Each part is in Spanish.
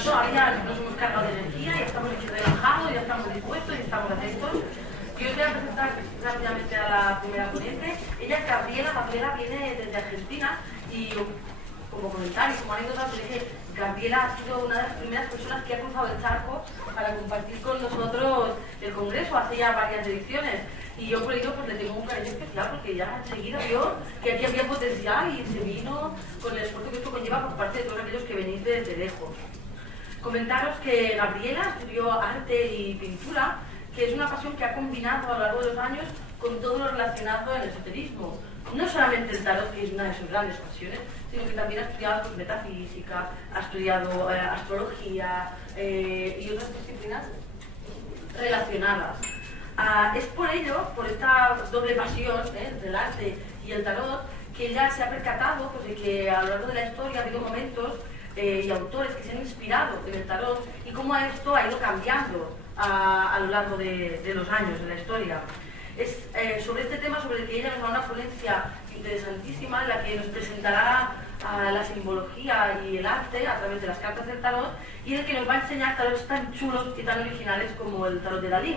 tanto, ahora ya nos hemos cargado de energía, ya estamos relajados, ya estamos dispuestos y estamos atentos. Yo os voy a presentar rápidamente a la primera ponente. Ella es Gabriela. Gabriela viene desde Argentina y como comentario, como anécdota, os diré que Gabriela ha sido una de las primeras personas que ha cruzado el charco para compartir con nosotros el congreso hace ya varias ediciones. Y yo por ello pues, le tengo un cariño especial porque ya enseguida vio que aquí había potencial y se vino con el esfuerzo que esto conlleva por parte de todos aquellos que venís desde lejos. Comentaros que Gabriela estudió arte y pintura, que es una pasión que ha combinado a lo largo de los años con todo lo relacionado al esoterismo. No solamente el tarot, que es una de sus grandes pasiones, sino que también ha estudiado pues, metafísica, ha estudiado astrología y otras disciplinas relacionadas. Es por ello, por esta doble pasión del arte y el tarot, que ella se ha percatado pues, de que a lo largo de la historia ha habido momentos y autores que se han inspirado en el tarot y cómo esto ha ido cambiando a lo largo de los años de la historia. Es sobre este tema sobre el que ella nos da una ponencia interesantísima en la que nos presentará la simbología y el arte a través de las cartas del tarot y en el que nos va a enseñar tarots tan chulos y tan originales como el tarot de Dalí.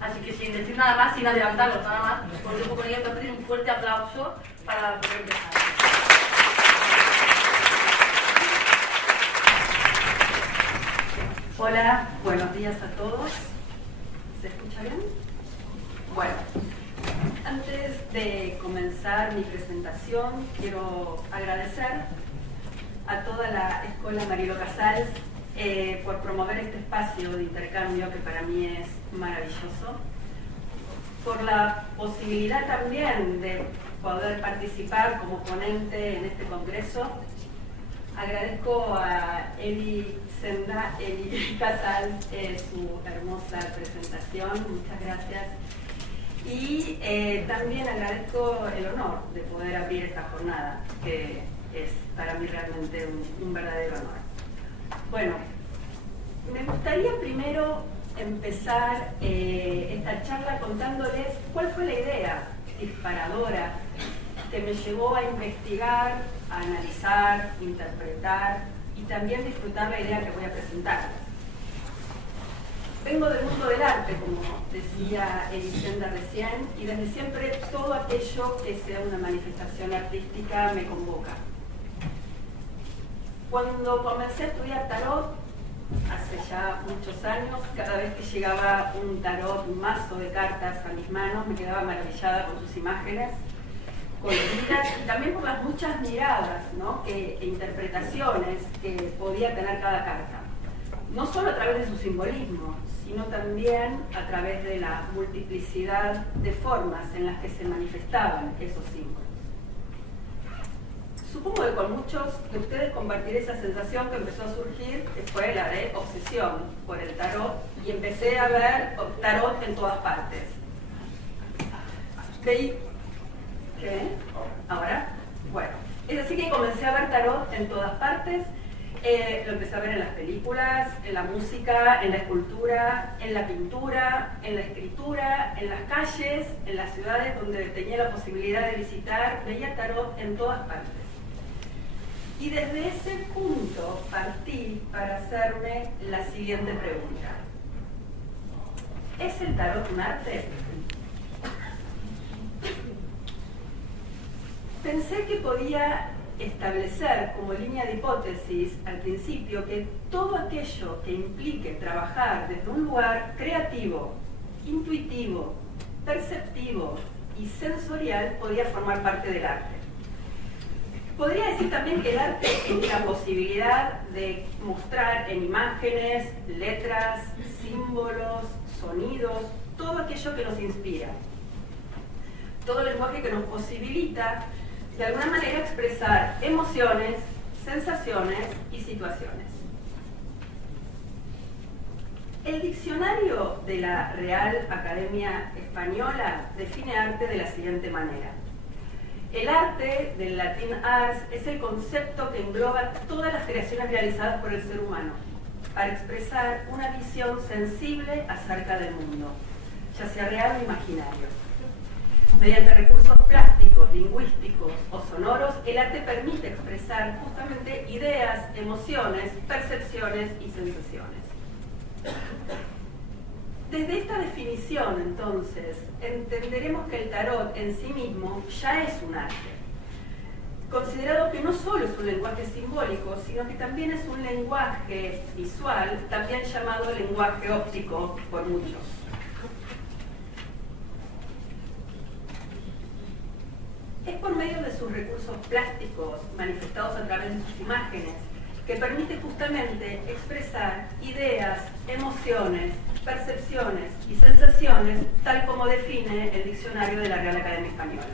Así que sin decir nada más, sin adelantaros nada más, os dejo con ella. Voy a pedir un fuerte aplauso para poder empezar. Hola, buenos días a todos. ¿Se escucha bien? Bueno, antes de comenzar mi presentación, quiero agradecer a toda la Escuela Marielo Casals por promover este espacio de intercambio que para mí es maravilloso, por la posibilidad también de poder participar como ponente en este congreso. Agradezco a Eli Casals su hermosa presentación, muchas gracias. Y también agradezco el honor de poder abrir esta jornada, que es para mí realmente un verdadero honor. Bueno, me gustaría primero empezar esta charla contándoles cuál fue la idea disparadora que me llevó a investigar, a analizar, interpretar y también disfrutar la idea que voy a presentarles. Vengo del mundo del arte, como decía Elisenda recién, y desde siempre todo aquello que sea una manifestación artística me convoca. Cuando comencé a estudiar tarot, hace ya muchos años, cada vez que llegaba un tarot, un mazo de cartas a mis manos, me quedaba maravillada con sus imágenes coloridas y también por las muchas miradas, ¿no? e interpretaciones que podía tener cada carta. No solo a través de su simbolismo, sino también a través de la multiplicidad de formas en las que se manifestaban esos símbolos. Supongo que con muchos de ustedes compartiré esa sensación que empezó a surgir, que fue la de obsesión por el tarot, y empecé a ver tarot en todas partes. ¿Qué? ¿Ahora? Bueno, es así que comencé a ver tarot en todas partes. Lo empecé a ver en las películas, en la música, en la escultura, en la pintura, en la escritura, en las calles, en las ciudades donde tenía la posibilidad de visitar, veía tarot en todas partes. Y desde ese punto partí para hacerme la siguiente pregunta. ¿Es el tarot un arte? Pensé que podía establecer como línea de hipótesis al principio que todo aquello que implique trabajar desde un lugar creativo, intuitivo, perceptivo y sensorial podía formar parte del arte. Podría decir también que el arte es la posibilidad de mostrar en imágenes, letras, símbolos, sonidos, todo aquello que nos inspira. Todo el lenguaje que nos posibilita de alguna manera expresar emociones, sensaciones y situaciones. El diccionario de la Real Academia Española define arte de la siguiente manera. El arte, del latín ars, es el concepto que engloba todas las creaciones realizadas por el ser humano para expresar una visión sensible acerca del mundo, ya sea real o imaginario, mediante recursos plásticos, simbólicos, lingüísticos o sonoros, el arte permite expresar justamente ideas, emociones, percepciones y sensaciones. Desde esta definición, entonces, entenderemos que el tarot en sí mismo ya es un arte, considerado que no solo es un lenguaje simbólico, sino que también es un lenguaje visual, también llamado lenguaje óptico por muchos. Es por medio de sus recursos plásticos, manifestados a través de sus imágenes, que permite justamente expresar ideas, emociones, percepciones y sensaciones, tal como define el diccionario de la Real Academia Española.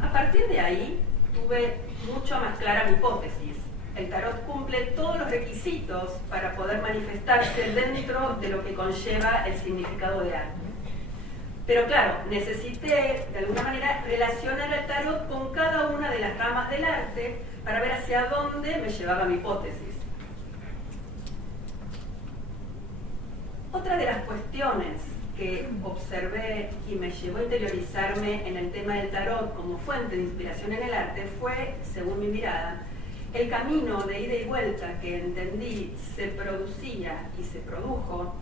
A partir de ahí, tuve mucho más clara mi hipótesis. El tarot cumple todos los requisitos para poder manifestarse dentro de lo que conlleva el significado de arte. Pero claro, necesité de alguna manera relacionar el tarot con cada una de las ramas del arte para ver hacia dónde me llevaba mi hipótesis. Otra de las cuestiones que observé y me llevó a interiorizarme en el tema del tarot como fuente de inspiración en el arte fue, según mi mirada, el camino de ida y vuelta que entendí se producía y se produjo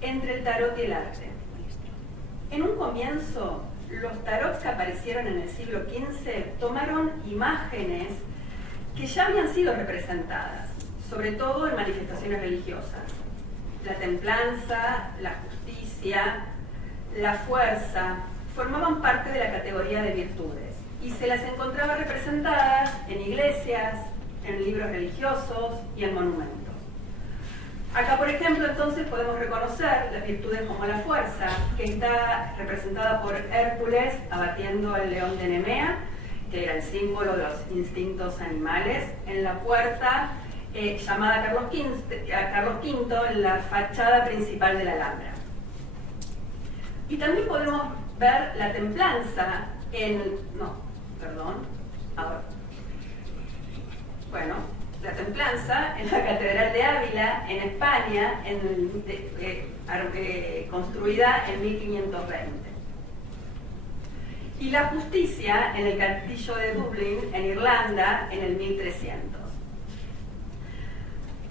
entre el tarot y el arte. En un comienzo, los tarots que aparecieron en el siglo XV tomaron imágenes que ya habían sido representadas, sobre todo en manifestaciones religiosas. La templanza, la justicia, la fuerza, formaban parte de la categoría de virtudes y se las encontraba representadas en iglesias, en libros religiosos y en monumentos. Acá, por ejemplo, entonces podemos reconocer las virtudes como la fuerza, que está representada por Hércules abatiendo al león de Nemea, que era el símbolo de los instintos animales, en la puerta llamada Carlos V, en la fachada principal de la Alhambra. Y también podemos ver la templanza la templanza en la Catedral de Ávila, en España, construida en 1520. Y la justicia en el castillo de Dublín, en Irlanda, en el 1300.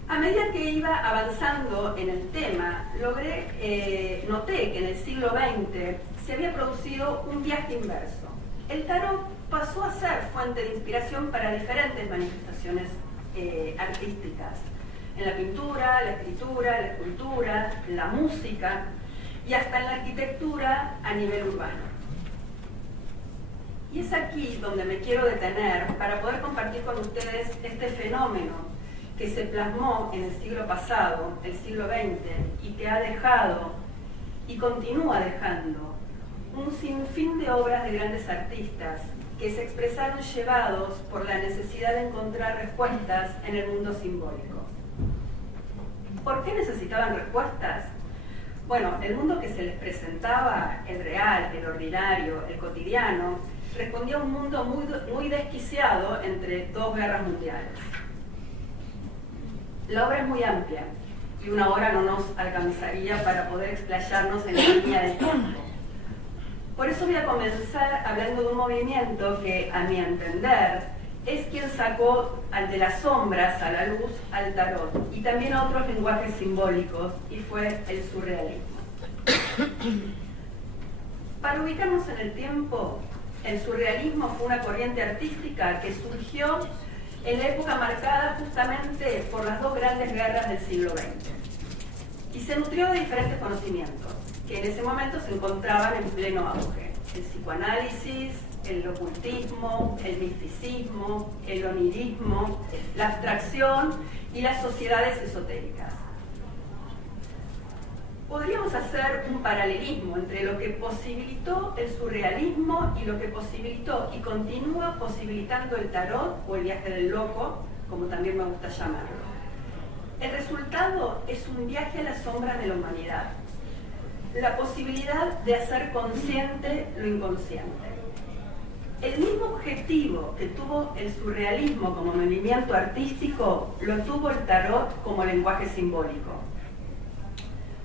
A medida que iba avanzando en el tema, noté que en el siglo XX se había producido un viaje inverso. El tarot pasó a ser fuente de inspiración para diferentes manifestaciones artísticas, en la pintura, la escritura, la escultura, la música y hasta en la arquitectura a nivel urbano. Y es aquí donde me quiero detener para poder compartir con ustedes este fenómeno que se plasmó en el siglo pasado, el siglo XX, y que ha dejado y continúa dejando un sinfín de obras de grandes artistas que se expresaron llevados por la necesidad de encontrar respuestas en el mundo simbólico. ¿Por qué necesitaban respuestas? Bueno, el mundo que se les presentaba, el real, el ordinario, el cotidiano, respondía a un mundo muy desquiciado entre dos guerras mundiales. La obra es muy amplia y una hora no nos alcanzaría para poder explayarnos en la línea del tiempo. Por eso voy a comenzar hablando de un movimiento que, a mi entender, es quien sacó de las sombras a la luz al tarot y también a otros lenguajes simbólicos, y fue el surrealismo. Para ubicarnos en el tiempo, el surrealismo fue una corriente artística que surgió en la época marcada justamente por las dos grandes guerras del siglo XX y se nutrió de diferentes conocimientos que en ese momento se encontraban en pleno auge: el psicoanálisis, el ocultismo, el misticismo, el onirismo, la abstracción y las sociedades esotéricas. Podríamos hacer un paralelismo entre lo que posibilitó el surrealismo y lo que posibilitó y continúa posibilitando el tarot, o el viaje del loco, como también me gusta llamarlo. El resultado es un viaje a la sombra de la humanidad, la posibilidad de hacer consciente lo inconsciente. El mismo objetivo que tuvo el surrealismo como movimiento artístico lo tuvo el tarot como lenguaje simbólico.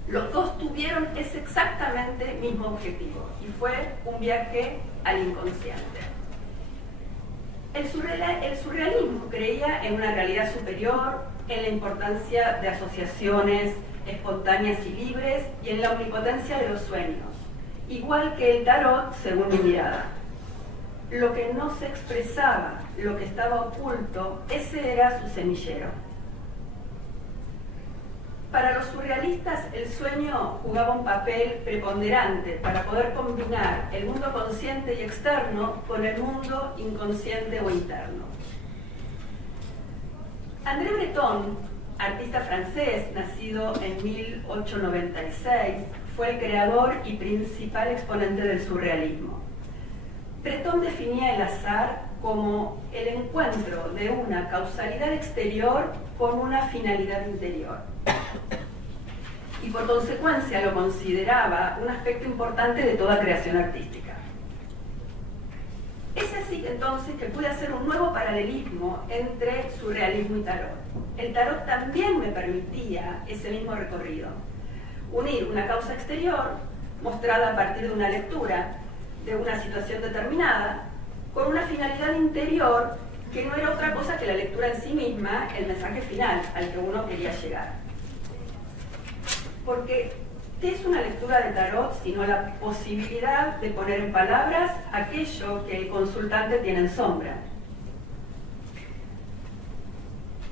Los dos tuvieron ese exactamente mismo objetivo, y fue un viaje al inconsciente. El surrealismo creía en una realidad superior, en la importancia de asociaciones espontáneas y libres y en la omnipotencia de los sueños, igual que el tarot según mi mirada. Lo que no se expresaba, lo que estaba oculto, ese era su semillero. Para los surrealistas el sueño jugaba un papel preponderante para poder combinar el mundo consciente y externo con el mundo inconsciente o interno. André Breton, artista francés nacido en 1896, fue el creador y principal exponente del surrealismo. Breton definía el azar como el encuentro de una causalidad exterior con una finalidad interior. Y por consecuencia lo consideraba un aspecto importante de toda creación artística. Es así entonces que pude hacer un nuevo paralelismo entre surrealismo y tarot. El tarot también me permitía ese mismo recorrido, unir una causa exterior mostrada a partir de una lectura de una situación determinada con una finalidad interior que no era otra cosa que la lectura en sí misma, el mensaje final al que uno quería llegar. Porque, ¿qué es una lectura de tarot sino la posibilidad de poner en palabras aquello que el consultante tiene en sombra?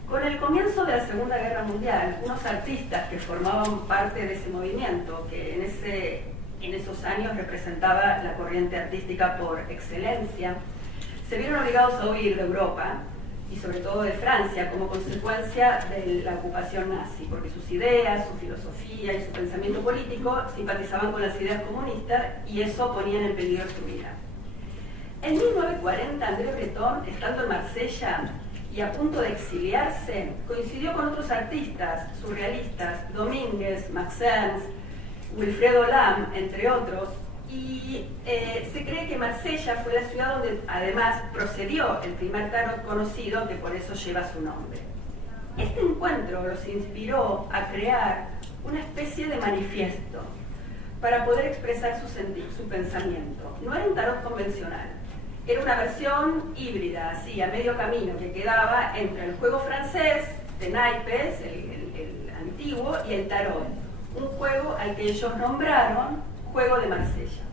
Con el comienzo de la Segunda Guerra Mundial, unos artistas que formaban parte de ese movimiento, que en esos años representaba la corriente artística por excelencia, se vieron obligados a huir de Europa y sobre todo de Francia como consecuencia de la ocupación nazi, porque sus ideas, su filosofía y su pensamiento político simpatizaban con las ideas comunistas y eso ponía en peligro su vida. En 1940, André Breton, estando en Marsella y a punto de exiliarse, coincidió con otros artistas surrealistas, Domínguez, Maxence, Wilfredo Lam, entre otros, y se cree que Marsella fue la ciudad donde además procedió el primer tarot conocido, que por eso lleva su nombre. Este encuentro los inspiró a crear una especie de manifiesto para poder expresar su pensamiento. No era un tarot convencional, era una versión híbrida, así, a medio camino, que quedaba entre el juego francés de naipes, el antiguo, y el tarot, un juego al que ellos nombraron Juego de Marsella.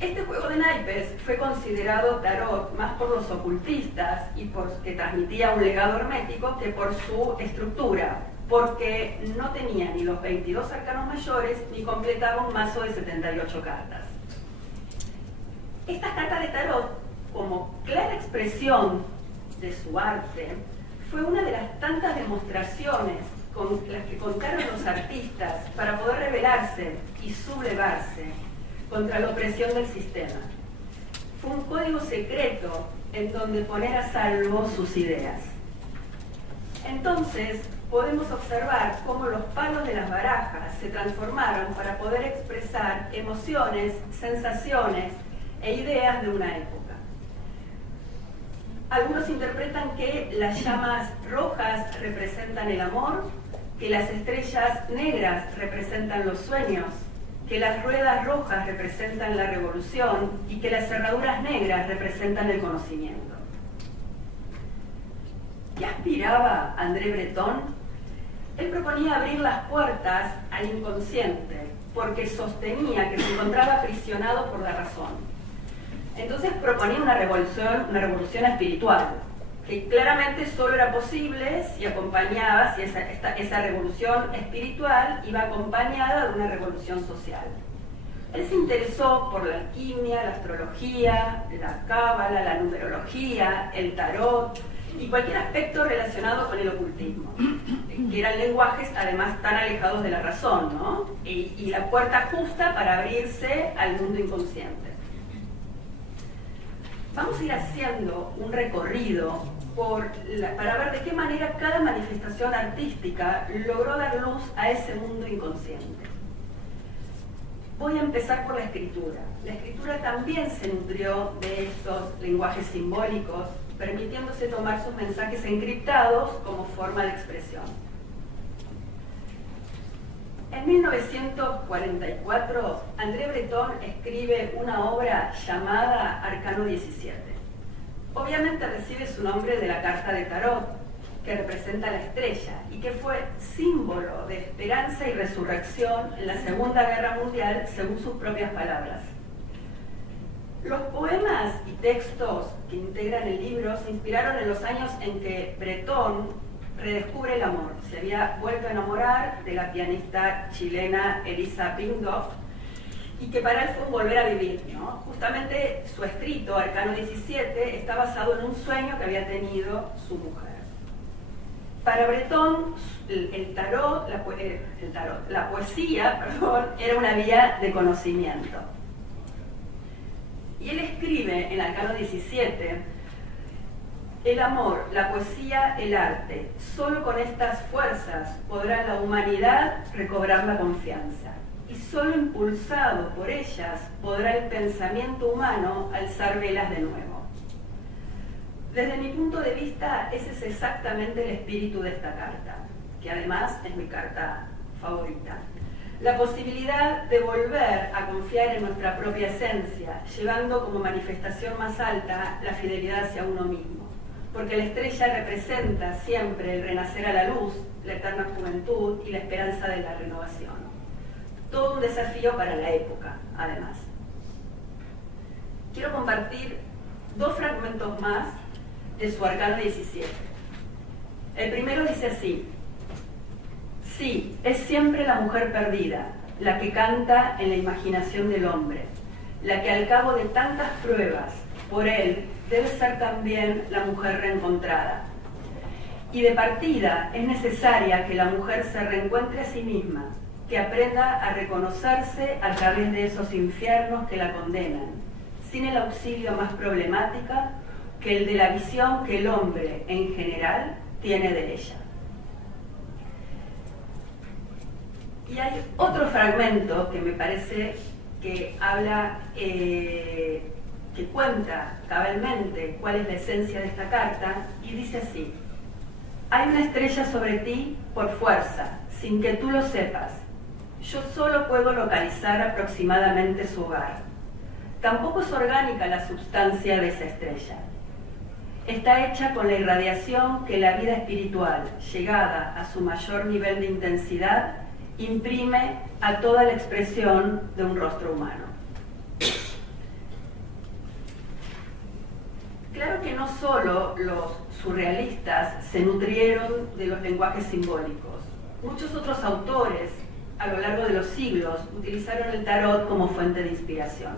Este juego de naipes fue considerado tarot más por los ocultistas y porque transmitía un legado hermético que por su estructura, porque no tenía ni los 22 arcanos mayores ni completaba un mazo de 78 cartas. Esta carta de tarot, como clara expresión de su arte, fue una de las tantas demostraciones con las que contaron los artistas para poder rebelarse y sublevarse contra la opresión del sistema. Fue un código secreto en donde poner a salvo sus ideas. Entonces, podemos observar cómo los palos de las barajas se transformaron para poder expresar emociones, sensaciones e ideas de una época. Algunos interpretan que las llamas rojas representan el amor, que las estrellas negras representan los sueños, que las ruedas rojas representan la revolución y que las cerraduras negras representan el conocimiento. ¿Qué aspiraba André Breton? Él proponía abrir las puertas al inconsciente, porque sostenía que se encontraba aprisionado por la razón. Entonces proponía una revolución espiritual, que claramente solo era posible si acompañaba, si esa revolución espiritual iba acompañada de una revolución social. Él se interesó por la alquimia, la astrología, la cábala, la numerología, el tarot y cualquier aspecto relacionado con el ocultismo, que eran lenguajes además tan alejados de la razón, ¿no? Y la puerta justa para abrirse al mundo inconsciente. Vamos a ir haciendo un recorrido para ver de qué manera cada manifestación artística logró dar luz a ese mundo inconsciente. Voy a empezar por la escritura. La escritura también se nutrió de estos lenguajes simbólicos, permitiéndose tomar sus mensajes encriptados como forma de expresión. En 1944, André Breton escribe una obra llamada Arcano 17. Obviamente recibe su nombre de la carta de Tarot, que representa la estrella y que fue símbolo de esperanza y resurrección en la Segunda Guerra Mundial, según sus propias palabras. Los poemas y textos que integran el libro se inspiraron en los años en que Breton redescubre el amor. Se había vuelto a enamorar de la pianista chilena Elisa Pindoff y que para él fue un volver a vivir, ¿no? Justamente su escrito, Arcano 17, está basado en un sueño que había tenido su mujer. Para Breton, la poesía, era una vía de conocimiento. Y él escribe en Arcano 17: el amor, la poesía, el arte, solo con estas fuerzas podrá la humanidad recobrar la confianza. Y solo impulsado por ellas podrá el pensamiento humano alzar velas de nuevo. Desde mi punto de vista, ese es exactamente el espíritu de esta carta, que además es mi carta favorita. La posibilidad de volver a confiar en nuestra propia esencia, llevando como manifestación más alta la fidelidad hacia uno mismo. Porque la estrella representa siempre el renacer a la luz, la eterna juventud y la esperanza de la renovación. Todo un desafío para la época, además. Quiero compartir dos fragmentos más de su Arcano 17. El primero dice así: sí, es siempre la mujer perdida, la que canta en la imaginación del hombre, la que al cabo de tantas pruebas por él debe ser también la mujer reencontrada. Y de partida es necesaria que la mujer se reencuentre a sí misma, que aprenda a reconocerse a través de esos infiernos que la condenan, sin el auxilio más problemática que el de la visión que el hombre, en general, tiene de ella. Y hay otro fragmento que me parece que habla, que cuenta cabalmente cuál es la esencia de esta carta, y dice así: hay una estrella sobre ti por fuerza, sin que tú lo sepas. Yo solo puedo localizar aproximadamente su hogar. Tampoco es orgánica la sustancia de esa estrella. Está hecha con la irradiación que la vida espiritual, llegada a su mayor nivel de intensidad, imprime a toda la expresión de un rostro humano. Claro que no solo los surrealistas se nutrieron de los lenguajes simbólicos. Muchos otros autores a lo largo de los siglos utilizaron el tarot como fuente de inspiración.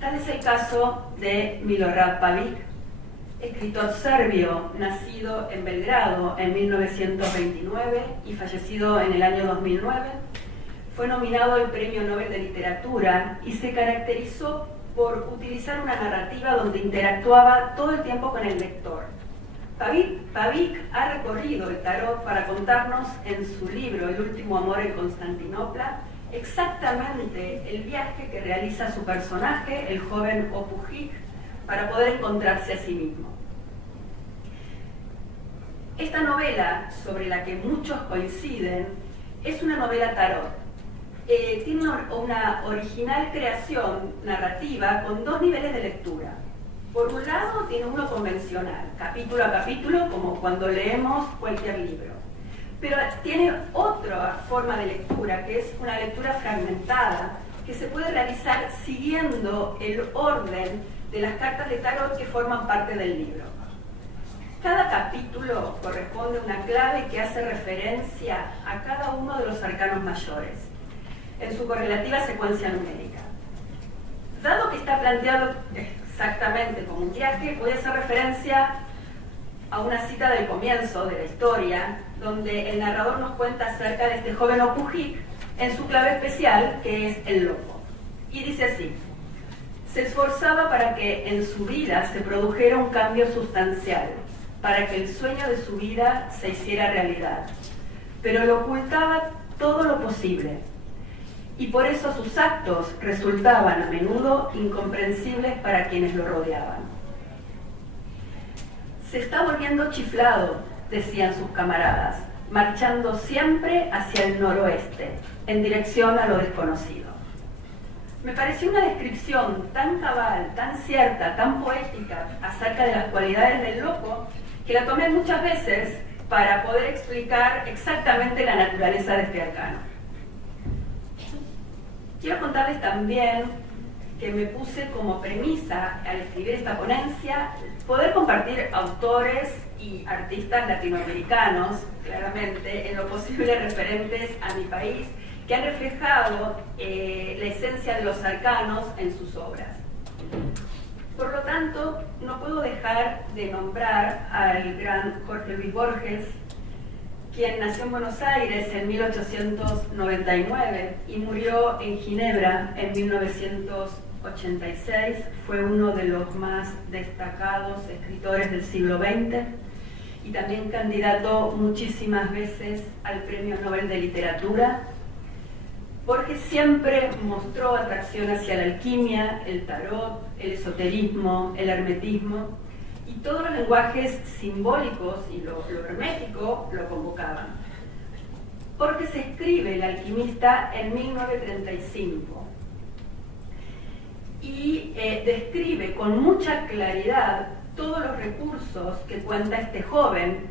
Tal es el caso de Milorad Pavic, escritor serbio nacido en Belgrado en 1929 y fallecido en el año 2009. Fue nominado al Premio Nobel de Literatura y se caracterizó por utilizar una narrativa donde interactuaba todo el tiempo con el lector. Pavic ha recorrido el tarot para contarnos en su libro El último amor en Constantinopla exactamente el viaje que realiza su personaje, el joven Opujik, para poder encontrarse a sí mismo. Esta novela, sobre la que muchos coinciden, es una novela tarot. Tiene una original creación narrativa con dos niveles de lectura. Por un lado, tiene uno convencional, capítulo a capítulo, como cuando leemos cualquier libro. Pero tiene otra forma de lectura, que es una lectura fragmentada, que se puede realizar siguiendo el orden de las cartas de tarot que forman parte del libro. Cada capítulo corresponde a una clave que hace referencia a cada uno de los arcanos mayores, en su correlativa secuencia numérica. Dado que está planteado exactamente como un viaje, voy a hacer referencia a una cita del comienzo de la historia, donde el narrador nos cuenta acerca de este joven Opujik en su clave especial, que es el loco. Y dice así: se esforzaba para que en su vida se produjera un cambio sustancial, para que el sueño de su vida se hiciera realidad, pero lo ocultaba todo lo posible, y por eso sus actos resultaban a menudo incomprensibles para quienes lo rodeaban. Se está volviendo chiflado, decían sus camaradas, marchando siempre hacia el noroeste, en dirección a lo desconocido. Me pareció una descripción tan cabal, tan cierta, tan poética acerca de las cualidades del loco, que la tomé muchas veces para poder explicar exactamente la naturaleza de este arcano. Quiero contarles también que me puse como premisa al escribir esta ponencia poder compartir autores y artistas latinoamericanos, claramente, en lo posible referentes a mi país, que han reflejado la esencia de los arcanos en sus obras. Por lo tanto, no puedo dejar de nombrar al gran Jorge Luis Borges, quien nació en Buenos Aires en 1899 y murió en Ginebra en 1986. Fue uno de los más destacados escritores del siglo XX y también candidato muchísimas veces al Premio Nobel de Literatura. Borges siempre mostró atracción hacia la alquimia, el tarot, el esoterismo, el hermetismo, y todos los lenguajes simbólicos y lo hermético lo convocaban. Borges escribe El alquimista en 1935 y describe con mucha claridad todos los recursos que cuenta este joven,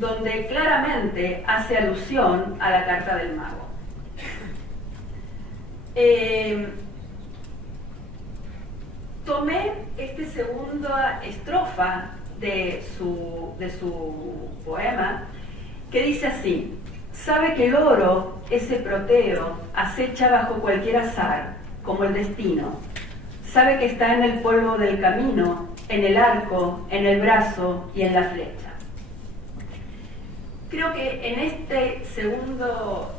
donde claramente hace alusión a la carta del mago. Tomé esta segunda estrofa de su poema, que dice así: sabe que el oro, ese proteo, acecha bajo cualquier azar, como el destino. Sabe que está en el polvo del camino, en el arco, en el brazo y en la flecha. Creo que en esta segunda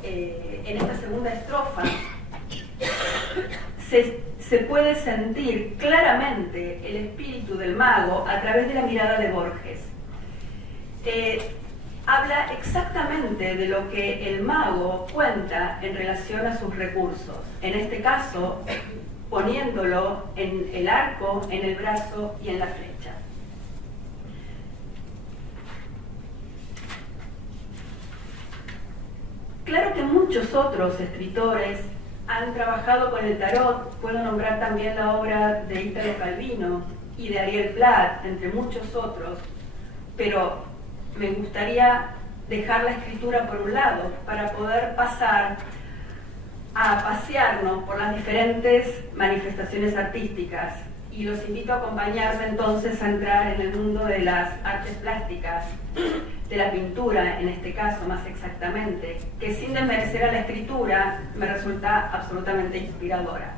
estrofa se puede sentir claramente el espíritu del mago a través de la mirada de Borges. Habla exactamente de lo que el mago cuenta en relación a sus recursos, en este caso poniéndolo en el arco, en el brazo y en la flecha. Claro que muchos otros escritores han trabajado con el tarot. Puedo nombrar también la obra de Italo Calvino y de Ariel Plath, entre muchos otros, pero me gustaría dejar la escritura por un lado para poder pasar a pasearnos por las diferentes manifestaciones artísticas, y los invito a acompañarme entonces a entrar en el mundo de las artes plásticas, de la pintura en este caso más exactamente, que sin desmerecer a la escritura me resulta absolutamente inspiradora.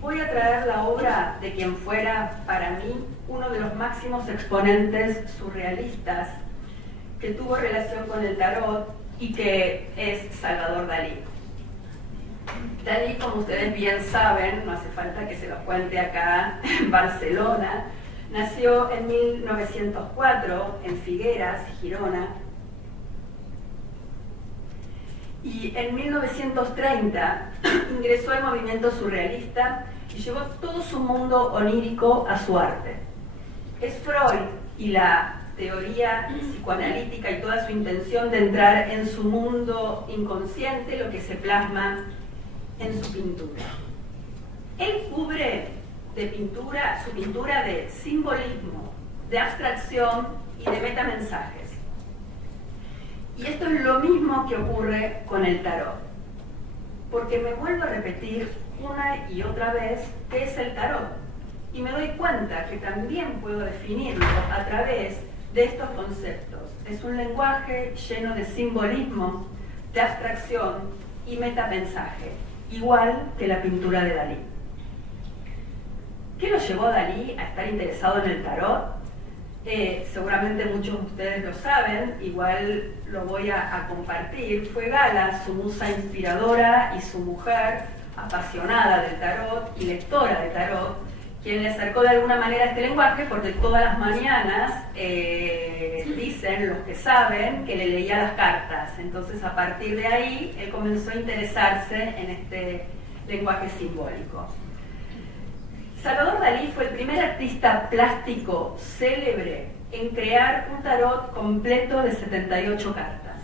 Voy a traer la obra de quien fuera para mí uno de los máximos exponentes surrealistas que tuvo relación con el tarot y que es Salvador Dalí. Dalí, como ustedes bien saben, no hace falta que se los cuente acá en Barcelona, nació en 1904 en Figueras, Girona, y en 1930 ingresó al movimiento surrealista y llevó todo su mundo onírico a su arte. Es Freud y la teoría psicoanalítica y toda su intención de entrar en su mundo inconsciente lo que se plasma en su pintura. Él cubre su pintura de simbolismo, de abstracción y de metamensajes. Y esto es lo mismo que ocurre con el tarot, porque me vuelvo a repetir una y otra vez qué es el tarot, y me doy cuenta que también puedo definirlo a través de estos conceptos. Es un lenguaje lleno de simbolismo, de abstracción y metamensaje, igual que la pintura de Dalí. ¿Qué lo llevó a Dalí a estar interesado en el tarot? Seguramente muchos de ustedes lo saben, igual lo voy a compartir. Fue Gala, su musa inspiradora y su mujer apasionada del tarot y lectora de tarot, quien le acercó de alguna manera este lenguaje, porque todas las mañanas dicen los que saben que le leía las cartas. Entonces, a partir de ahí, él comenzó a interesarse en este lenguaje simbólico. Salvador Dalí fue el primer artista plástico célebre en crear un tarot completo de 78 cartas.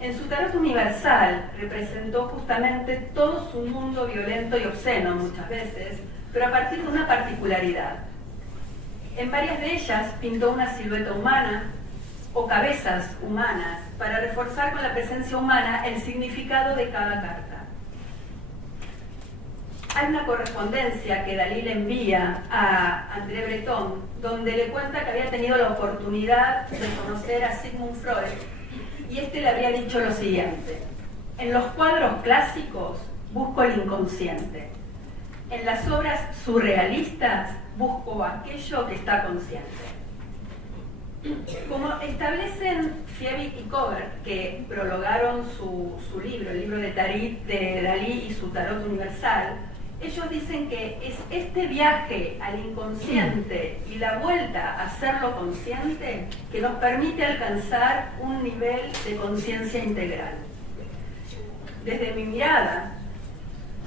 En su tarot universal representó justamente todo su mundo violento y obsceno muchas veces, pero a partir de una particularidad. En varias de ellas pintó una silueta humana o cabezas humanas para reforzar con la presencia humana el significado de cada carta. Hay una correspondencia que Dalí le envía a André Breton, donde le cuenta que había tenido la oportunidad de conocer a Sigmund Freud, y este le había dicho lo siguiente: en los cuadros clásicos busco el inconsciente, en las obras surrealistas busco aquello que está consciente. Como establecen Fiebig y Covert, que prologaron su libro, el libro de Dalí y su tarot universal, ellos dicen que es este viaje al inconsciente y la vuelta a hacerlo consciente que nos permite alcanzar un nivel de conciencia integral. Desde mi mirada,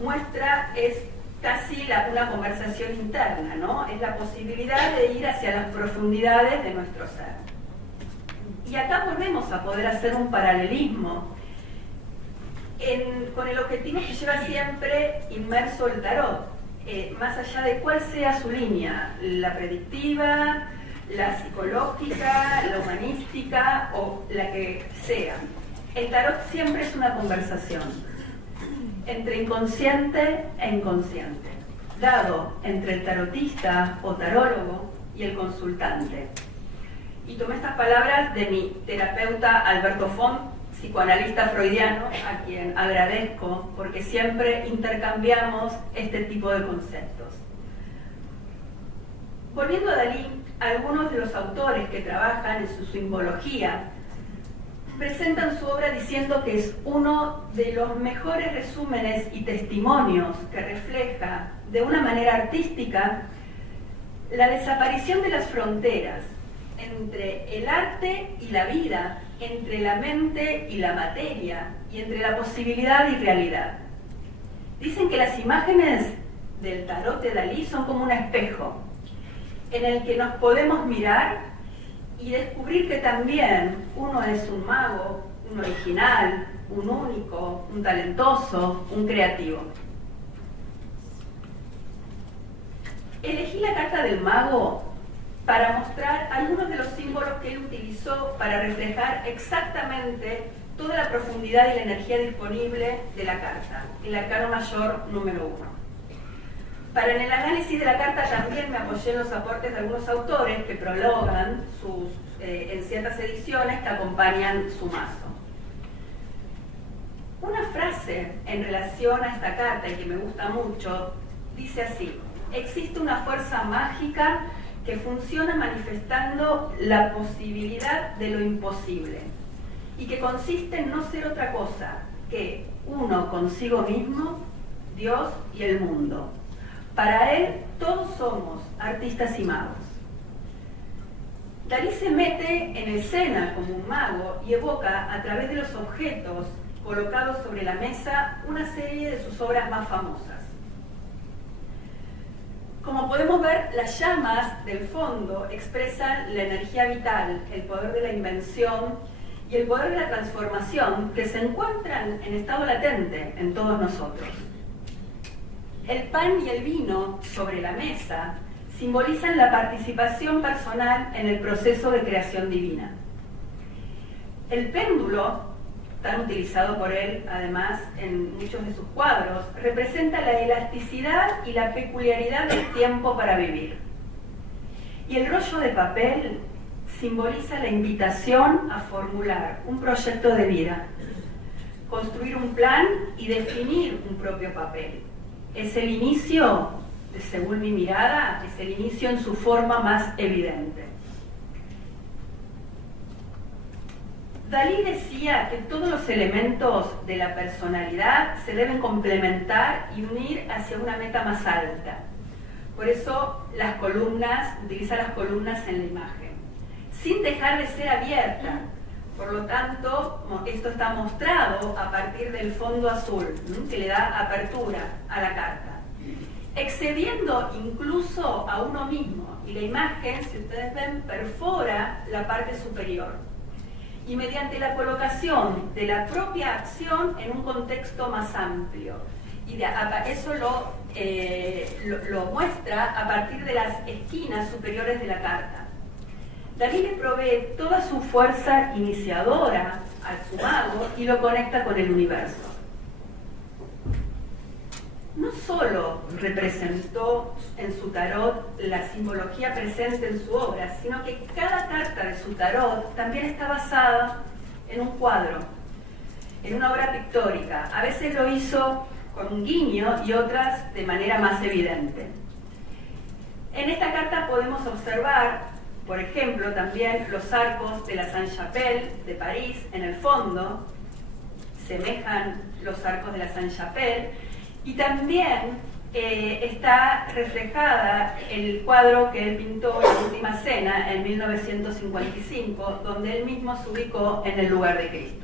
muestra es casi una conversación interna, ¿no? Es la posibilidad de ir hacia las profundidades de nuestro ser. Y acá volvemos a poder hacer un paralelismo con el objetivo que lleva siempre inmerso el tarot, más allá de cuál sea su línea, la predictiva, la psicológica, la humanística o la que sea. El tarot siempre es una conversación entre inconsciente e inconsciente, dado entre el tarotista o tarólogo y el consultante. Y tomé estas palabras de mi terapeuta Alberto Font, psicoanalista freudiano, a quien agradezco porque siempre intercambiamos este tipo de conceptos. Volviendo a Dalí, algunos de los autores que trabajan en su simbología presentan su obra diciendo que es uno de los mejores resúmenes y testimonios que refleja de una manera artística la desaparición de las fronteras entre el arte y la vida, entre la mente y la materia, y entre la posibilidad y realidad. Dicen que las imágenes del tarot de Dalí son como un espejo en el que nos podemos mirar y descubrir que también uno es un mago, un original, un único, un talentoso, un creativo. Elegí la carta del mago para mostrar algunos de los símbolos que él utilizó para reflejar exactamente toda la profundidad y la energía disponible de la carta, el arcano mayor número 1. Para en el análisis de la carta también me apoyé en los aportes de algunos autores que prologan en ciertas ediciones que acompañan su mazo. Una frase en relación a esta carta y que me gusta mucho dice así: existe una fuerza mágica que funciona manifestando la posibilidad de lo imposible y que consiste en no ser otra cosa que uno consigo mismo, Dios y el mundo. Para él todos somos artistas y magos. Dalí se mete en escena como un mago y evoca a través de los objetos colocados sobre la mesa una serie de sus obras más famosas. Como podemos ver, las llamas del fondo expresan la energía vital, el poder de la invención y el poder de la transformación que se encuentran en estado latente en todos nosotros. El pan y el vino sobre la mesa simbolizan la participación personal en el proceso de creación divina. El péndulo, tan utilizado por él además en muchos de sus cuadros, representa la elasticidad y la peculiaridad del tiempo para vivir. Y el rollo de papel simboliza la invitación a formular un proyecto de vida, construir un plan y definir un propio papel. Es el inicio, según mi mirada, es el inicio en su forma más evidente. Dalí decía que todos los elementos de la personalidad se deben complementar y unir hacia una meta más alta. Por eso las columnas, utiliza las columnas en la imagen, sin dejar de ser abierta. Por lo tanto, esto está mostrado a partir del fondo azul, que le da apertura a la carta. excediendo incluso a uno mismo, y la imagen, si ustedes ven, perfora la parte superior, y mediante la colocación de la propia acción en un contexto más amplio. Y eso lo muestra a partir de las esquinas superiores de la carta. Dalí le provee toda su fuerza iniciadora al su mago y lo conecta con el universo. No solo representó en su tarot la simbología presente en su obra, sino que cada carta de su tarot también está basada en un cuadro, en una obra pictórica. A veces lo hizo con un guiño y otras de manera más evidente. En esta carta podemos observar, por ejemplo, también los arcos de la Sainte-Chapelle de París en el fondo, semejan los arcos de la Sainte-Chapelle, y también está reflejada el cuadro que él pintó, La Última Cena, en 1955, donde él mismo se ubicó en el lugar de Cristo.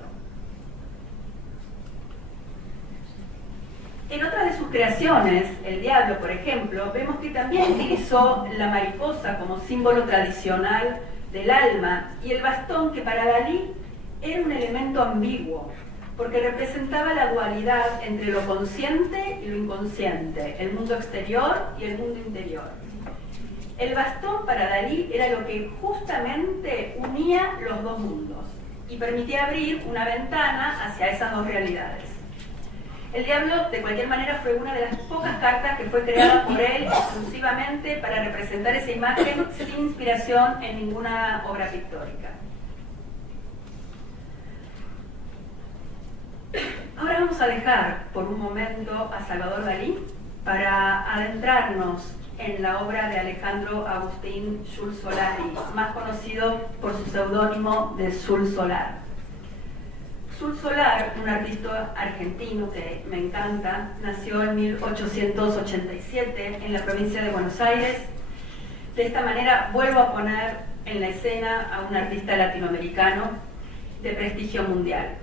En otra de sus creaciones, El Diablo, por ejemplo, vemos que también utilizó la mariposa como símbolo tradicional del alma y el bastón, que para Dalí era un elemento ambiguo, porque representaba la dualidad entre lo consciente y lo inconsciente, el mundo exterior y el mundo interior. El bastón para Dalí era lo que justamente unía los dos mundos y permitía abrir una ventana hacia esas dos realidades. El Diablo, de cualquier manera, fue una de las pocas cartas que fue creada por él exclusivamente para representar esa imagen sin inspiración en ninguna obra pictórica. Ahora vamos a dejar por un momento a Salvador Dalí para adentrarnos en la obra de Alejandro Agustín Jules Solari, más conocido por su seudónimo de Jules Solar. Jules Solar, un artista argentino que me encanta, nació en 1887 en la provincia de Buenos Aires. De esta manera vuelvo a poner en la escena a un artista latinoamericano de prestigio mundial.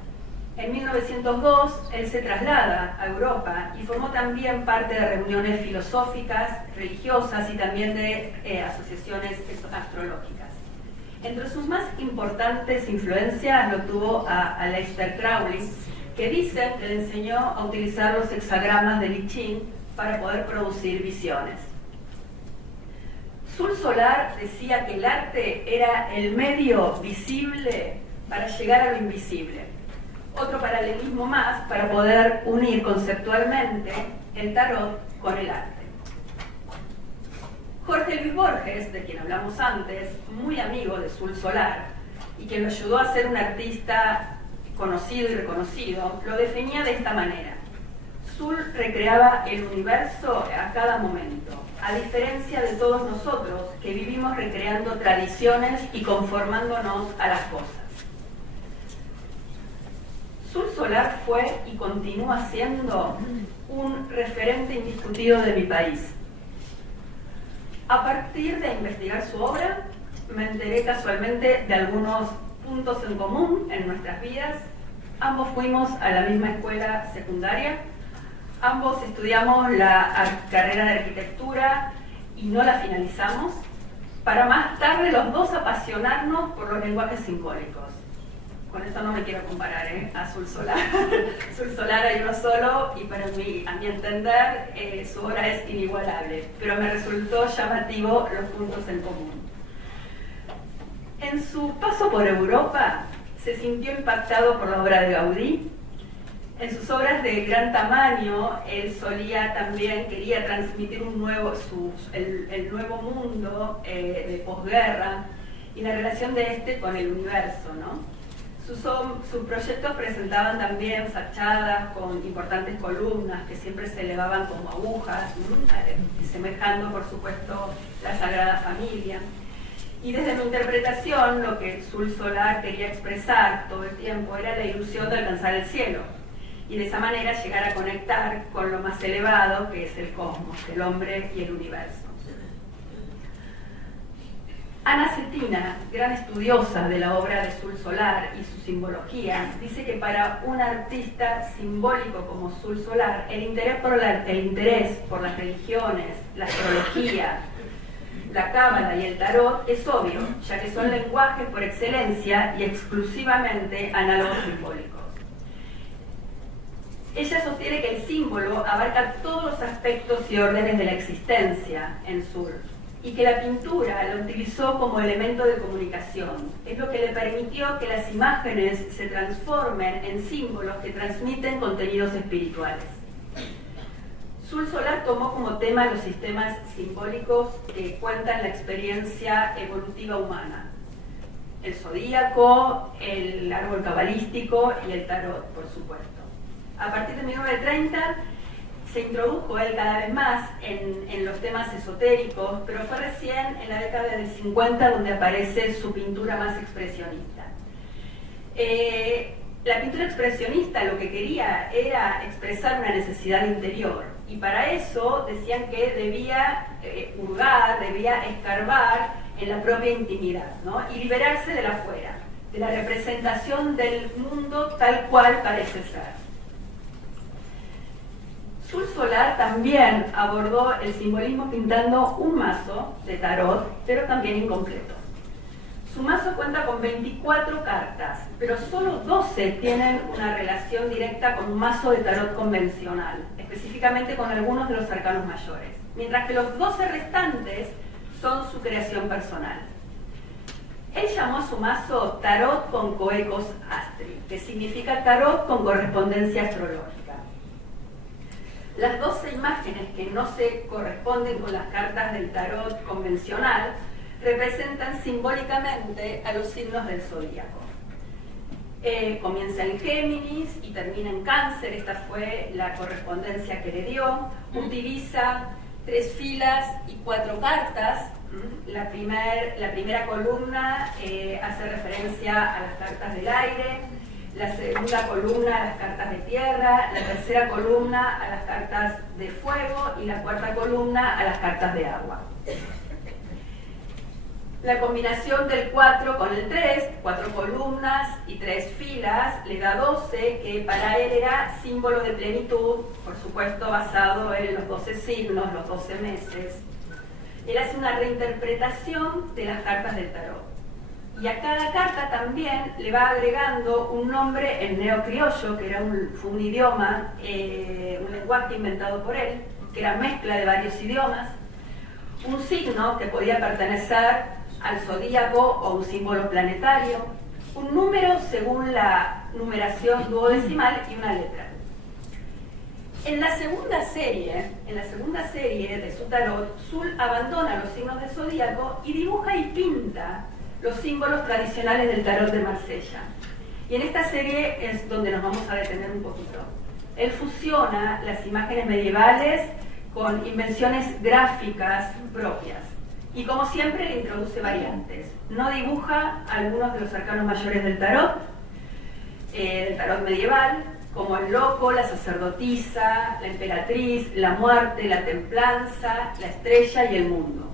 En 1902 él se traslada a Europa y formó también parte de reuniones filosóficas, religiosas y también de asociaciones astrológicas. Entre sus más importantes influencias lo tuvo a Aleister Crowley, que dicen que le enseñó a utilizar los hexagramas de I Ching para poder producir visiones. Jules Solar decía que el arte era el medio visible para llegar a lo invisible. Otro paralelismo más para poder unir conceptualmente el tarot con el arte. Jorge Luis Borges, de quien hablamos antes, muy amigo de Jules Solar, y que lo ayudó a ser un artista conocido y reconocido, lo definía de esta manera. Jules recreaba el universo a cada momento, a diferencia de todos nosotros que vivimos recreando tradiciones y conformándonos a las cosas. Jules Solar fue y continúa siendo un referente indiscutido de mi país. A partir de investigar su obra, me enteré casualmente de algunos puntos en común en nuestras vidas. Ambos fuimos a la misma escuela secundaria, ambos estudiamos la carrera de arquitectura y no la finalizamos, para más tarde los dos apasionarnos por los lenguajes simbólicos. Con esto no me quiero comparar a Jules Solar. Jules Solar hay uno solo y para mí, a mi entender, su obra es inigualable, pero me resultó llamativo los puntos en común. En su paso por Europa, se sintió impactado por la obra de Gaudí. En sus obras de gran tamaño, él quería transmitir el nuevo mundo de posguerra y la relación de este con el universo, ¿no? Sus proyectos presentaban también fachadas con importantes columnas que siempre se elevaban como agujas, semejando, por supuesto, la Sagrada Familia. Y desde mi interpretación, lo que Jules Solar quería expresar todo el tiempo era la ilusión de alcanzar el cielo y de esa manera llegar a conectar con lo más elevado, que es el cosmos, el hombre y el universo. Ana Cetina, gran estudiosa de la obra de Sul Solar y su simbología, dice que para un artista simbólico como Sul Solar, el interés por las religiones, la astrología, la cábala y el tarot es obvio, ya que son lenguajes por excelencia y exclusivamente análogos simbólicos. Ella sostiene que el símbolo abarca todos los aspectos y órdenes de la existencia en Sul, y que la pintura la utilizó como elemento de comunicación. Es lo que le permitió que las imágenes se transformen en símbolos que transmiten contenidos espirituales. Sul Solar tomó como tema los sistemas simbólicos que cuentan la experiencia evolutiva humana. El zodíaco, el árbol cabalístico y el tarot, por supuesto. A partir de 1930, se introdujo él cada vez más en los temas esotéricos, pero fue recién en la década del 50 donde aparece su pintura más expresionista. La pintura expresionista lo que quería era expresar una necesidad interior, y para eso decían que debía hurgar, debía escarbar en la propia intimidad, ¿no? Y liberarse de la afuera, de la representación del mundo tal cual parece ser. Sul Solar también abordó el simbolismo pintando un mazo de tarot, pero también incompleto. Su mazo cuenta con 24 cartas, pero solo 12 tienen una relación directa con un mazo de tarot convencional, específicamente con algunos de los arcanos mayores, mientras que los 12 restantes son su creación personal. Él llamó su mazo Tarot con Coecos Astri, que significa tarot con correspondencia astrológica. Las 12 imágenes que no se corresponden con las cartas del tarot convencional representan simbólicamente a los signos del zodíaco. Comienza en Géminis y termina en Cáncer, esta fue la correspondencia que le dio. Utiliza 3 filas y 4 cartas. La primera columna hace referencia a las cartas del aire, la segunda columna a las cartas de tierra, la tercera columna a las cartas de fuego y la cuarta columna a las cartas de agua. La combinación del 4 con el 3, 4 columnas y 3 filas, le da 12, que para él era símbolo de plenitud, por supuesto basado en los 12 signos, los 12 meses. Él hace una reinterpretación de las cartas del tarot. Y a cada carta también le va agregando un nombre en neocriollo, que fue un idioma, un lenguaje inventado por él, que era mezcla de varios idiomas, un signo que podía pertenecer al zodíaco o un símbolo planetario, un número según la numeración duodecimal y una letra. En la segunda serie de su tarot, Sul abandona los signos del zodíaco y dibuja y pinta los símbolos tradicionales del tarot de Marsella. Y en esta serie es donde nos vamos a detener un poquito. Él fusiona las imágenes medievales con invenciones gráficas propias. Y como siempre le introduce variantes. No dibuja algunos de los arcanos mayores del tarot medieval, como el loco, la sacerdotisa, la emperatriz, la muerte, la templanza, la estrella y el mundo.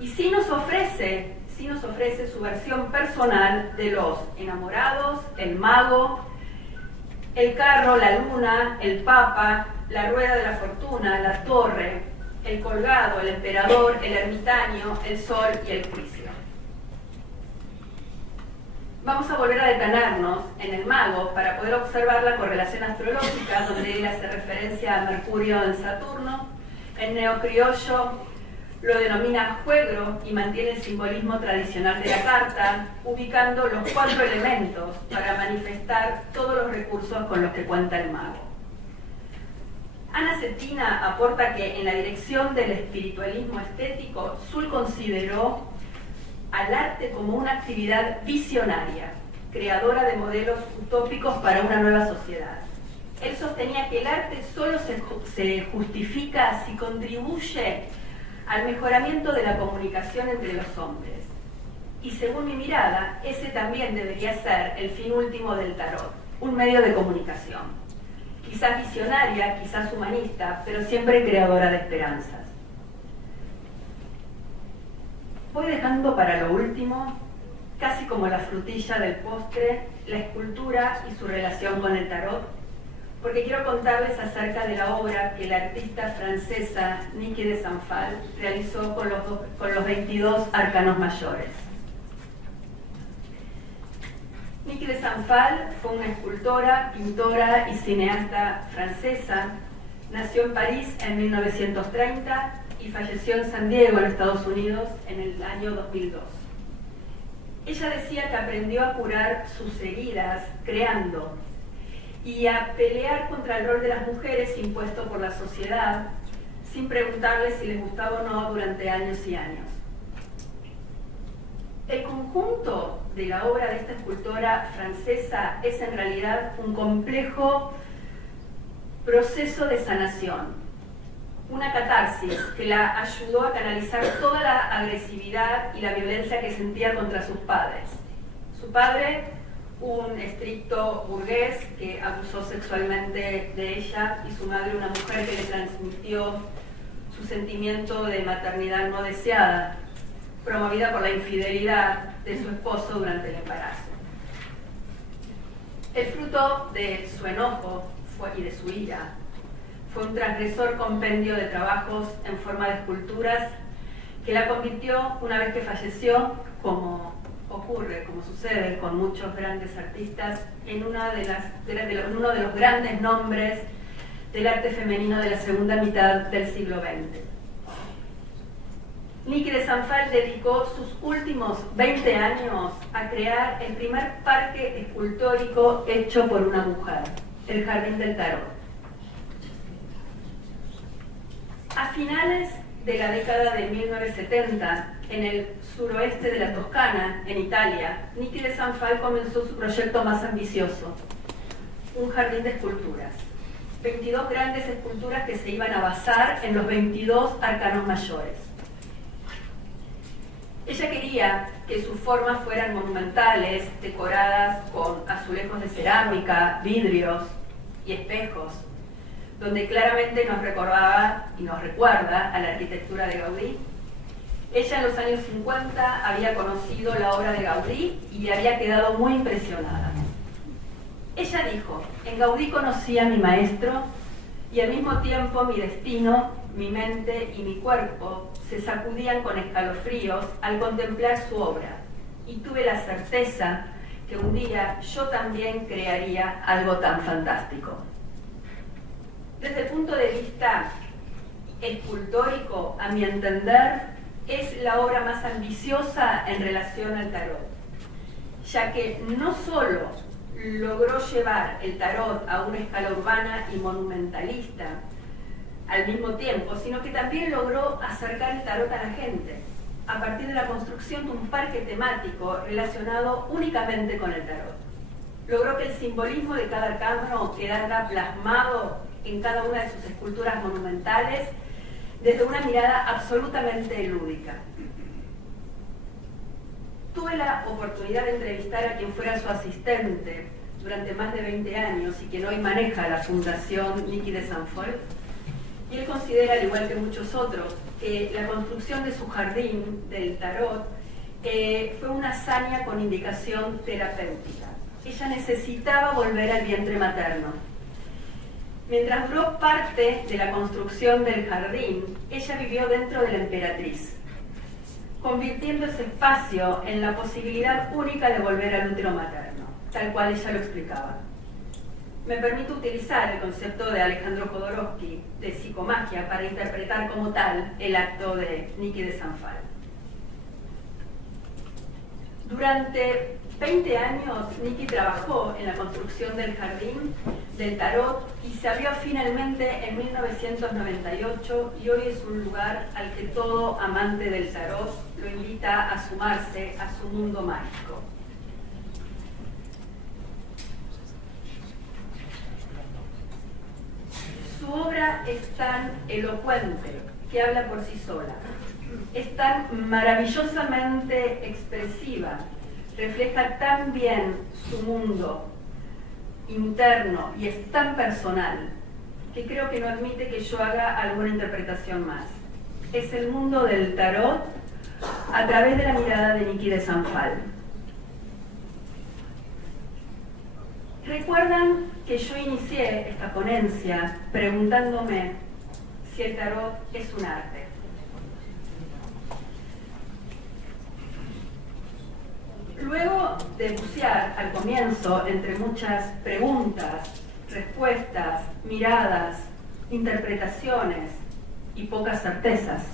Y sí nos ofrece su versión personal de los enamorados, el mago, el carro, la luna, el papa, la rueda de la fortuna, la torre, el colgado, el emperador, el ermitaño, el sol y el juicio. Vamos a volver a detenernos en el mago para poder observar la correlación astrológica, donde él hace referencia a Mercurio en Saturno. En neocriollo lo denomina juegro y mantiene el simbolismo tradicional de la carta, ubicando los 4 elementos para manifestar todos los recursos con los que cuenta el mago. Ana Cetina aporta que en la dirección del espiritualismo estético, Sul consideró al arte como una actividad visionaria, creadora de modelos utópicos para una nueva sociedad. Él sostenía que el arte solo se justifica si contribuye al mejoramiento de la comunicación entre los hombres. Y según mi mirada, ese también debería ser el fin último del tarot, un medio de comunicación. Quizás visionaria, quizás humanista, pero siempre creadora de esperanzas. Voy dejando para lo último, casi como la frutilla del postre, la escultura y su relación con el tarot, porque quiero contarles acerca de la obra que la artista francesa Niki de Saint Phalle realizó con los 22 arcanos mayores. Niki de Saint Phalle fue una escultora, pintora y cineasta francesa. Nació en París en 1930 y falleció en San Diego, en Estados Unidos, en el año 2002. Ella decía que aprendió a curar sus heridas creando y a pelear contra el rol de las mujeres impuesto por la sociedad, sin preguntarles si les gustaba o no durante años y años. El conjunto de la obra de esta escultora francesa es en realidad un complejo proceso de sanación, una catarsis que la ayudó a canalizar toda la agresividad y la violencia que sentía contra sus padres. Su padre, un estricto burgués que abusó sexualmente de ella, y su madre, una mujer que le transmitió su sentimiento de maternidad no deseada, promovida por la infidelidad de su esposo durante el embarazo. El fruto de su enojo y de su ira fue un transgresor compendio de trabajos en forma de esculturas que la convirtió, una vez que falleció, como ocurre, como sucede con muchos grandes artistas, en uno de los grandes nombres del arte femenino de la segunda mitad del siglo XX. Niki de Saint Phalle dedicó sus últimos 20 años a crear el primer parque escultórico hecho por una mujer, el Jardín del Tarot. A finales de la década de 1970, en el suroeste de la Toscana, en Italia, Niki de Saint Phalle comenzó su proyecto más ambicioso, un jardín de esculturas. 22 grandes esculturas que se iban a basar en los 22 arcanos mayores. Ella quería que sus formas fueran monumentales, decoradas con azulejos de cerámica, vidrios y espejos, donde claramente nos recordaba y nos recuerda a la arquitectura de Gaudí. Ella en los años 50 había conocido la obra de Gaudí y había quedado muy impresionada. Ella dijo: en Gaudí conocí a mi maestro y al mismo tiempo mi destino, mi mente y mi cuerpo se sacudían con escalofríos al contemplar su obra, y tuve la certeza que un día yo también crearía algo tan fantástico. Desde el punto de vista escultórico, a mi entender, es la obra más ambiciosa en relación al tarot, ya que no solo logró llevar el tarot a una escala urbana y monumentalista al mismo tiempo, sino que también logró acercar el tarot a la gente, a partir de la construcción de un parque temático relacionado únicamente con el tarot. Logró que el simbolismo de cada arcano quedara plasmado en cada una de sus esculturas monumentales desde una mirada absolutamente lúdica. Tuve la oportunidad de entrevistar a quien fuera su asistente durante más de 20 años y quien hoy maneja la Fundación Niki de Saint Phalle, y él considera, al igual que muchos otros, que la construcción de su jardín del tarot fue una hazaña con indicación terapéutica. Ella necesitaba volver al vientre materno. Mientras duró parte de la construcción del jardín, ella vivió dentro de la emperatriz, convirtiendo ese espacio en la posibilidad única de volver al útero materno, tal cual ella lo explicaba. Me permito utilizar el concepto de Alejandro Jodorowsky de psicomagia para interpretar como tal el acto de Niki de Saint Phalle. Durante 20 años, Niki trabajó en la construcción del jardín del tarot y se abrió finalmente en 1998, y hoy es un lugar al que todo amante del tarot lo invita a sumarse a su mundo mágico. Su obra es tan elocuente que habla por sí sola. Es tan maravillosamente expresiva, refleja tan bien su mundo interno y es tan personal que creo que no admite que yo haga alguna interpretación más. Es el mundo del tarot a través de la mirada de Niki de Sanfal. ¿Recuerdan que yo inicié esta ponencia preguntándome si el tarot es un arte? Luego de bucear al comienzo entre muchas preguntas, respuestas, miradas, interpretaciones y pocas certezas,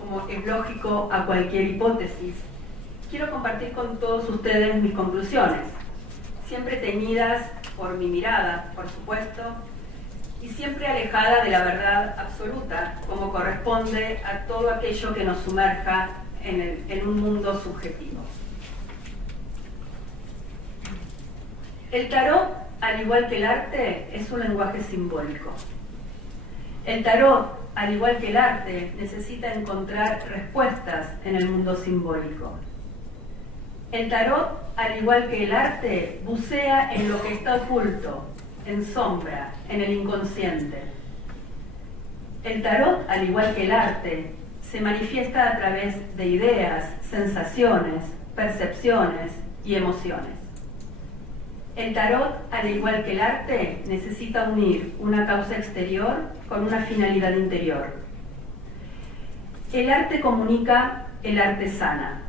como es lógico a cualquier hipótesis, quiero compartir con todos ustedes mis conclusiones, siempre teñidas por mi mirada, por supuesto, y siempre alejada de la verdad absoluta, como corresponde a todo aquello que nos sumerja en un mundo subjetivo. El tarot, al igual que el arte, es un lenguaje simbólico. El tarot, al igual que el arte, necesita encontrar respuestas en el mundo simbólico. El tarot, al igual que el arte, bucea en lo que está oculto, en sombra, en el inconsciente. El tarot, al igual que el arte, se manifiesta a través de ideas, sensaciones, percepciones y emociones. El tarot, al igual que el arte, necesita unir una causa exterior con una finalidad interior. El arte comunica, el arte sana.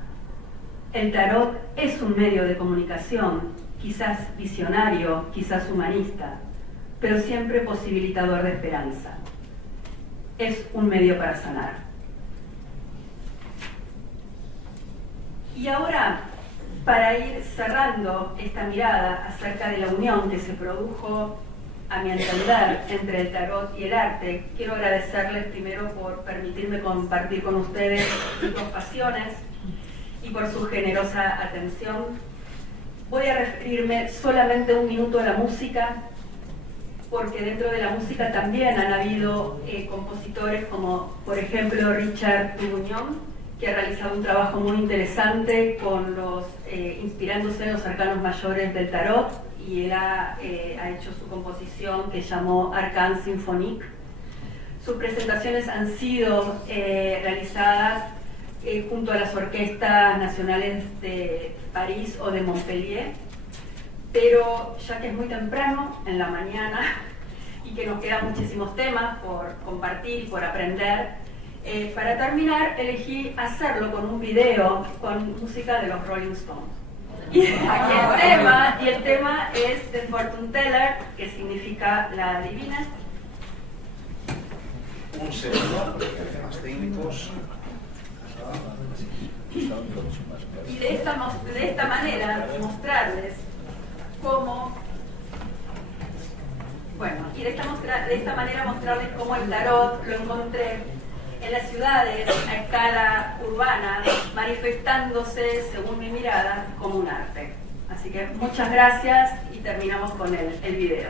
El tarot es un medio de comunicación, quizás visionario, quizás humanista, pero siempre posibilitador de esperanza. Es un medio para sanar. Y ahora, para ir cerrando esta mirada acerca de la unión que se produjo, a mi entender, entre el tarot y el arte, quiero agradecerles primero por permitirme compartir con ustedes mis dos pasiones y por su generosa atención. Voy a referirme solamente un minuto a la música, porque dentro de la música también han habido compositores como, por ejemplo, Richard Turuñón, que ha realizado un trabajo muy interesante inspirándose en los arcanos mayores del tarot, y él ha hecho su composición que llamó Arcane Symphonique. Sus presentaciones han sido realizadas junto a las orquestas nacionales de París o de Montpellier, pero ya que es muy temprano en la mañana y que nos quedan muchísimos temas por compartir y por aprender, para terminar elegí hacerlo con un video con música de los Rolling Stones. Y el tema es The Fortune Teller, que significa la adivina. Un segundo, temas técnicos. Y de esta manera mostrarles cómo, mostrarles cómo el tarot lo encontré en las ciudades a escala urbana, manifestándose, según mi mirada, como un arte. Así que muchas gracias y terminamos con el video.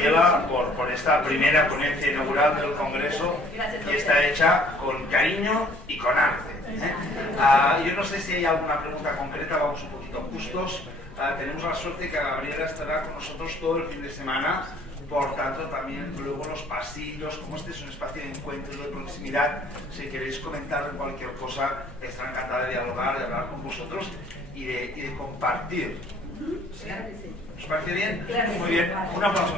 Gabriela, por esta primera ponencia inaugural del Congreso, que está hecha con cariño y con arte. Yo no sé si hay alguna pregunta concreta, vamos un poquito justos. Tenemos la suerte que Gabriela estará con nosotros todo el fin de semana, por tanto también luego los pasillos, como este es un espacio de encuentro de proximidad, si queréis comentar cualquier cosa, estará encantada de dialogar, de hablar con vosotros y de compartir. ¿Sí? ¿Os parece bien? Muy bien, un aplauso.